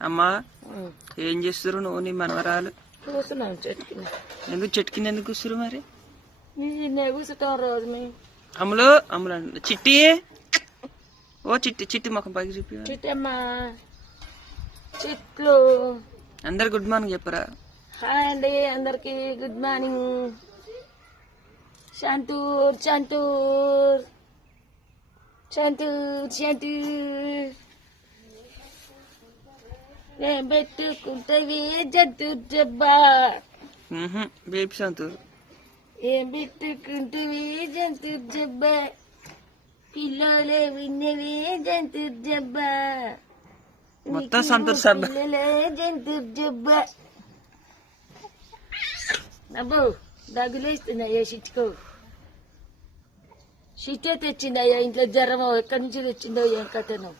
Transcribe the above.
అమ్మా ఏం చేస్తారు నువ్వు నీ మనవరాలు? కూర్చున్నాం చెట్టు కింద. ఎందుకు చెట్టు కింద ఎందుకు కూర్చురు మరి? కూర్చుంటాం రోజు మేము. అమ్ములు అమ్ములు చిట్టి, ఓ చిట్టి చిట్టి మొఖం పైకి చూపి. చిట్టమ్మా చెట్లు. అందరు గుడ్ మార్నింగ్ చెప్పరా? హాయ్ అండి అందరికి, గుడ్ మార్నింగ్. శాంతూర్ శాంతూర్ శాంతూర్ శాంతూర్. ఏం పెట్టుకుంటవి జంతూర్ జబ్బా? బేబీ సంతూర్. ఏం పెట్టుకుంటవి జంతూర్ జబ్బా? పిల్లలే విన్నవి జంతూర్ జబ్బా? మొత్తం సంతూర్ సబ్బా. పిల్లలే జంతూర్ జబ్బా. అబ్బో దగ్గులేస్తున్నాయో చిట్టుకో. చిట్టే తెచ్చిందయ్యా ఇంట్లో జ్వరం, ఎక్కడి నుంచి తెచ్చిందో ఏం కథను.